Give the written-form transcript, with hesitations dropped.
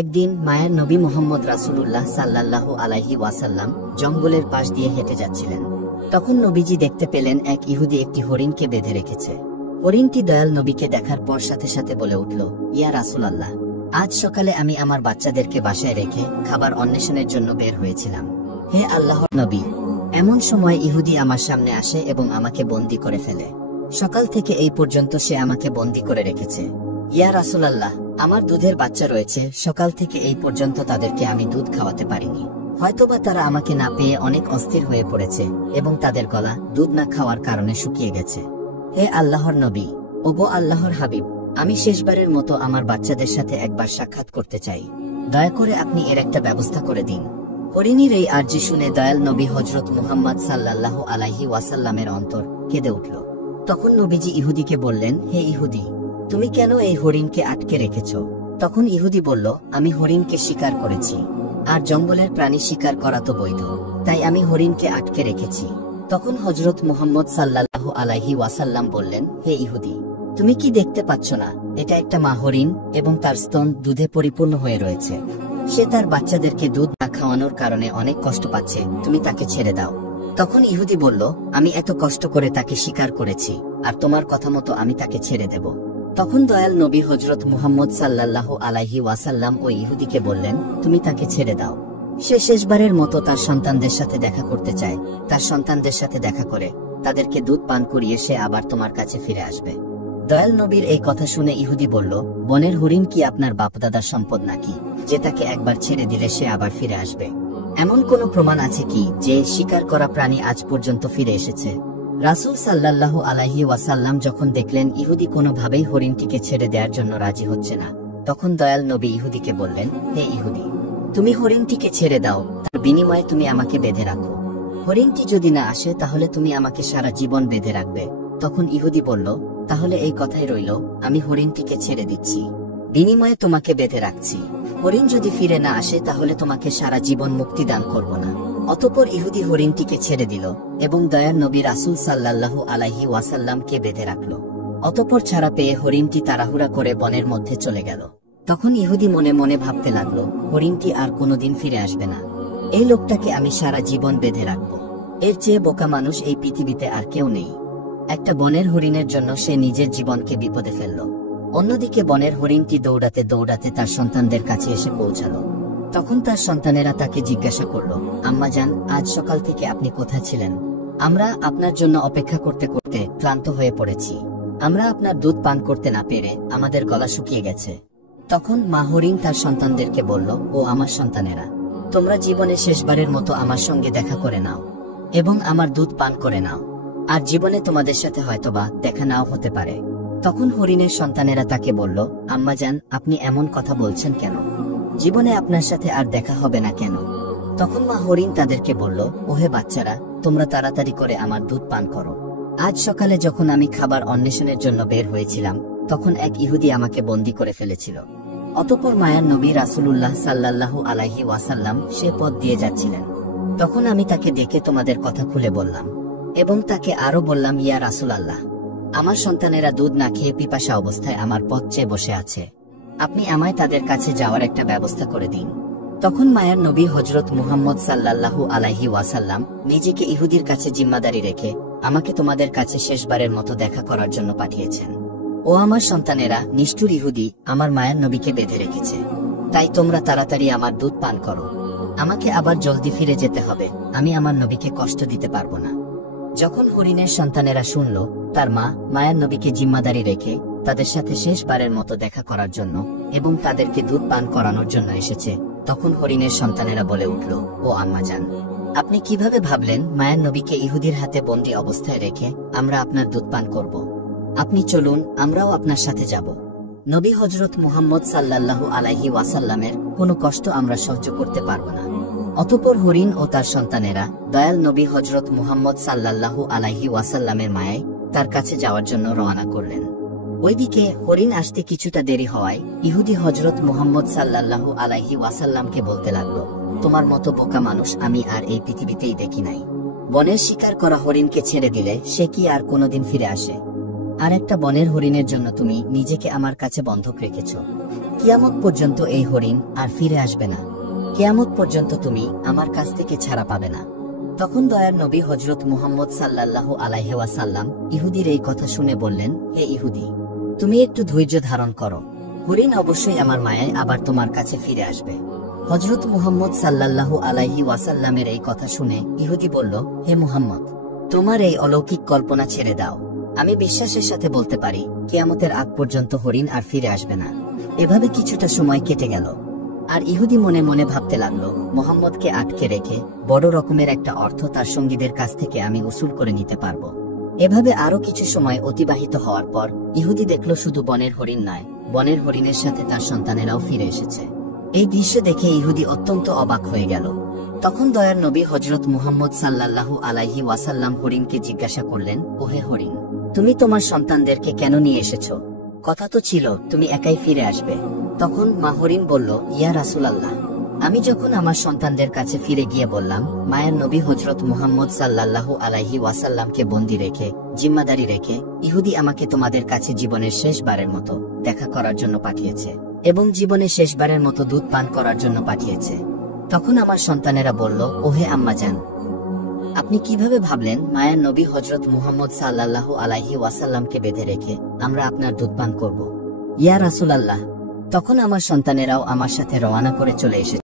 একদিন মায়ের নবী মুহাম্মদ রাসূলুল্লাহ সাল্লাল্লাহু আলাইহি ওয়াসাল্লাম জঙ্গলের পাশ দিয়ে হেঁটে যাচ্ছিলেন। তখন নবীজি দেখতে পেলেন এক ইহুদি একটি হরিণকে বেঁধে রেখেছে। হরিণটি দয়াল নবীকে দেখার পর সাথে সাথে বলে উঠল, ইয়া রাসূলুল্লাহ, আজ সকালে আমি আমার বাচ্চাদেরকে বাসায় রেখে খাবার অন্বেষণের জন্য বের হয়েছিলাম। হে আল্লাহর নবী, এমন সময় ইহুদি আমার সামনে আসে এবং আমাকে বন্দী করে ফেলে। সকাল থেকে এই পর্যন্ত সে আমাকে বন্দী করে রেখেছে। ইয়া রাসূলুল্লাহ, আমার দুধের বাচ্চা রয়েছে, সকাল থেকে এই পর্যন্ত তাদেরকে আমি দুধ খাওয়াতে পারিনি। হয়তোবা তারা আমাকে না পেয়ে অনেক অস্থির হয়ে পড়েছে এবং তাদের গলা দুধ না খাওয়ার কারণে শুকিয়ে গেছে। হে আল্লাহর নবী, ওগো আল্লাহর হাবিব, আমি শেষবারের মতো আমার বাচ্চাদের সাথে একবার সাক্ষাৎ করতে চাই। দয়া করে আপনি এর একটা ব্যবস্থা করে দিন। হরিণীর এই আরজি শুনে দয়াল নবী হযরত মুহাম্মদ সাল্লাল্লাহু আলাইহি ওয়াসাল্লামের অন্তর কেঁদে উঠল। তখন নবীজি ইহুদিকে বললেন, হে ইহুদি, তুমি কেন এই হরিণকে আটকে রেখেছ? তখন ইহুদি বলল, আমি হরিণকে শিকার করেছি, আর জঙ্গলের প্রাণী শিকার করা তো বৈধ, তাই আমি হরিণকে আটকে রেখেছি। তখন হযরত মুহাম্মদ সাল্লাল্লাহু আলাইহি ওয়াসাল্লাম বললেন, হে ইহুদি, তুমি কি দেখতে পাচ্ছ না, এটা একটা মা হরিণ এবং তার স্তন দুধে পরিপূর্ণ হয়ে রয়েছে। সে তার বাচ্চাদেরকে দুধ না খাওয়ানোর কারণে অনেক কষ্ট পাচ্ছে, তুমি তাকে ছেড়ে দাও। তখন ইহুদি বলল, আমি এত কষ্ট করে তাকে শিকার করেছি, আর তোমার কথা মতো আমি তাকে ছেড়ে দেব? তখন দয়াল নবী হযরত মুহাম্মদ সাল্লাল্লাহু আলাইহি ওয়াসাল্লাম ওই ইহুদিকে বললেন, তুমি তাকে ছেড়ে দাও। সে শেষবারের মতো তার সন্তানদের সাথে দেখা করতে চায়। তার সন্তানদের সাথে দেখা করে তাদেরকে দুধ পান করিয়ে সে আবার তোমার কাছে ফিরে আসবে। দয়াল নবীর এই কথা শুনে ইহুদি বলল, বনের হরিণ কি আপনার বাপদাদার সম্পদ নাকি, যে তাকে একবার ছেড়ে দিলে সে আবার ফিরে আসবে? এমন কোনো প্রমাণ আছে কি যে শিকার করা প্রাণী আজ পর্যন্ত ফিরে এসেছে? রাসূল সাল্লাল্লাহু আলাইহি ওয়াসাল্লাম যখন দেখলেন ইহুদি কোনোভাবেই হরিণটিকে ছেড়ে দেওয়ার জন্য রাজি হচ্ছে না, তখন দয়াল নবী ইহুদিকে বললেন, হে ইহুদি, তুমি হরিণটিকে ছেড়ে দাও, তার বিনিময়ে তুমি আমাকে বেঁধে রাখো। হরিণটি যদি না আসে তাহলে তুমি আমাকে সারা জীবন বেঁধে রাখবে। তখন ইহুদি বলল, তাহলে এই কথাই রইল, আমি হরিণটিকে ছেড়ে দিচ্ছি, বিনিময়ে তোমাকে বেঁধে রাখছি। হরিণ যদি ফিরে না আসে তাহলে তোমাকে সারা জীবন মুক্তি দান করব না। অতঃপর ইহুদি হরিণটিকে ছেড়ে দিল এবং দয়ার নবী রাসূল সাল্লাল্লাহু আলাইহি ওয়াসাল্লামকে বেঁধে রাখল। অতঃপর ছাড়া পেয়ে হরিণটি তাড়াহুড়া করে বনের মধ্যে চলে গেল। তখন ইহুদি মনে মনে ভাবতে লাগলো, হরিণটি আর কোনোদিন ফিরে আসবে না, এই লোকটাকে আমি সারা জীবন বেঁধে রাখব। এর চেয়ে বোকা মানুষ এই পৃথিবীতে আর কেউ নেই। একটা বনের হরিণের জন্য সে নিজের জীবনকে বিপদে ফেলল। অন্যদিকে বনের হরিণটি দৌড়াতে দৌড়াতে তার সন্তানদের কাছে এসে পৌঁছালো। তখন তার সন্তানেরা তাকে জিজ্ঞাসা করল, আম্মাজান, আজ সকাল থেকে আপনি কোথায় ছিলেন? আমরা আপনার জন্য অপেক্ষা করতে করতে ক্লান্ত হয়ে পড়েছি। আমরা আপনার দুধ পান করতে না পেরে আমাদের গলা শুকিয়ে গেছে। তখন মা হরিণ তার সন্তানদেরকে বলল, ও আমার সন্তানেরা, তোমরা জীবনে শেষবারের মতো আমার সঙ্গে দেখা করে নাও এবং আমার দুধ পান করে নাও, আর জীবনে তোমাদের সাথে হয়তোবা দেখা নাও হতে পারে। তখন হরিণের সন্তানেরা তাকে বলল, আম্মাজান, আপনি এমন কথা বলছেন কেন? জীবনে আপনার সাথে আর দেখা হবে না কেন? তখন মা হরিণ তাদেরকে বলল, ওহে বাচ্চারা, তোমরা তাড়াতাড়ি করে আমার দুধ পান করো। আজ সকালে যখন আমি খাবার অন্বেষণের জন্য বের হয়েছিলাম, তখন এক ইহুদি আমাকে বন্দী করে ফেলেছিল। অতঃপর মায়ার নবী রাসূলুল্লাহ সাল্লাল্লাহু আলাইহি ওয়াসাল্লাম সে পথ দিয়ে যাচ্ছিলেন। তখন আমি তাকে দেখে তোমাদের কথা খুলে বললাম এবং তাকে আরো বললাম, ইয়া রাসূলুল্লাহ, আমার সন্তানেরা দুধ না খেয়ে পিপাসা অবস্থায় আমার পথ চেয়ে বসে আছে, আপনি আমায় তাদের কাছে যাওয়ার একটা ব্যবস্থা করে দিন। তখন মায়ার নবী হযরত মুহাম্মদ সাল্লাল্লাহু আলাইহি ওয়াসাল্লাম নিজেকে ইহুদির কাছে জিম্মাদারি রেখে আমাকে তোমাদের কাছে শেষবারের মতো দেখা করার জন্য পাঠিয়েছেন। ও আমার সন্তানেরা, নিষ্ঠুর ইহুদি আমার মায়ার নবীকে বেঁধে রেখেছে, তাই তোমরা তাড়াতাড়ি আমার দুধ পান করো। আমাকে আবার জলদি ফিরে যেতে হবে, আমি আমার নবীকে কষ্ট দিতে পারবো না। যখন হরিণের সন্তানেরা শুনল তার মা মায়ার নবীকে জিম্মাদারি রেখে তাদের সাথে শেষবারের মতো দেখা করার জন্য এবং তাদেরকে দুধ পান করানোর জন্য এসেছে, তখন হরিণের সন্তানেরা বলে উঠল, ও আম্মাজান, আপনি কিভাবে ভাবলেন মায়ার নবীকে ইহুদির হাতে বন্দী অবস্থায় রেখে আমরা আপনার দুধ পান করব? আপনি চলুন, আমরাও আপনার সাথে যাব। নবী হযরত মুহাম্মদ সাল্লাল্লাহু আলাইহি ওয়াসাল্লামের কোনো কষ্ট আমরা সহ্য করতে পারব না। অতঃপর হরিণ ও তার সন্তানেরা দয়াল নবী হযরত মুহাম্মদ সাল্লাল্লাহু আলাইহি ওয়াসাল্লামের মায়ায় তার কাছে যাওয়ার জন্য রওনা করলেন। ওইদিকে হরিণ আসতে কিছুটা দেরি হওয়ায় ইহুদি হযরত মুহাম্মদ সাল্লাল্লাহু আলাইহি ওয়াসাল্লামকে বলতে লাগলো, তোমার মতো বোকা মানুষ আমি আর এই পৃথিবীতেই দেখি নাই। বনের শিকার করা হরিণকে ছেড়ে দিলে সে কি আর কোনোদিন ফিরে আসে? আর একটা বনের হরিণের জন্য তুমি নিজেকে আমার কাছে বন্ধক রেখেছ। কিয়ামত পর্যন্ত এই হরিণ আর ফিরে আসবে না। কিয়ামত পর্যন্ত তুমি আমার কাছ থেকে ছাড়া পাবে না। তখন দয়ার নবী হযরত মুহাম্মদ সাল্লাল্লাহু আলাইহি ওয়াসাল্লাম ইহুদির এই কথা শুনে বললেন, হে ইহুদি, তুমি একটু ধৈর্য ধারণ করো, হরিণ অবশ্যই আমার মায়ায় আবার তোমার কাছে ফিরে আসবে। হযরত মুহাম্মদ সাল্লাল্লাহু আলাইহি ওয়াসাল্লামের এই কথা শুনে ইহুদি বলল, হে মুহাম্মদ, তোমার এই অলৌকিক কল্পনা ছেড়ে দাও। আমি বিশ্বাসের সাথে বলতে পারি কিয়ামতের আগ পর্যন্ত হরিণ আর ফিরে আসবে না। এভাবে কিছুটা সময় কেটে গেল, আর ইহুদি মনে মনে ভাবতে লাগলো, মুহাম্মদকে আটকে রেখে বড় রকমের একটা অর্থ তার সঙ্গীদের কাছ থেকে আমি উসুল করে নিতে পারবো। এভাবে আরো কিছু সময় অতিবাহিত হওয়ার পর ইহুদি দেখল শুধু বনের হরিণ নয়, বনের হরিণের সাথে তার সন্তানেরাও ফিরে এসেছে। এই দৃশ্য দেখে ইহুদি অত্যন্ত অবাক হয়ে গেল। তখন দয়ার নবী হযরত মুহাম্মদ সাল্লাল্লাহু আলাইহি ওয়াসাল্লাম হরিণকে জিজ্ঞাসা করলেন, ওহে হরিণ, তুমি তোমার সন্তানদেরকে কেন নিয়ে এসেছো? কথা তো ছিল তুমি একাই ফিরে আসবে। তখন মা হরিণ বলল, ইয়া রাসূলুল্লাহ, আমি যখন আমার সন্তানদের কাছে ফিরে গিয়ে বললাম মায়ের নবী হযরত মুহাম্মদ সাল্লাল্লাহু আলাইহি ওয়াসাল্লামকে বন্দী রেখে, জিম্মাদারি রেখে ইহুদি আমাকে তোমাদের কাছে জীবনের শেষবারের মতো দেখা করার জন্য পাঠিয়েছে এবং জীবনের শেষবারের মতো দুধ পান করার জন্য পাঠিয়েছে। তখন আমার সন্তানেরা বলল, ওহে আম্মাজান, আপনি কিভাবে ভাবলেন মায়ের নবী হযরত মুহাম্মদ সাল্লাল্লাহু আলাইহি ওয়াসাল্লামকে বেঁধে রেখে আমরা আপনার দুধ পান করব? ইয়া রাসূলুল্লাহ, তখন আমার সন্তানেরাও আমার সাথে রওনা করে চলে এসেছে।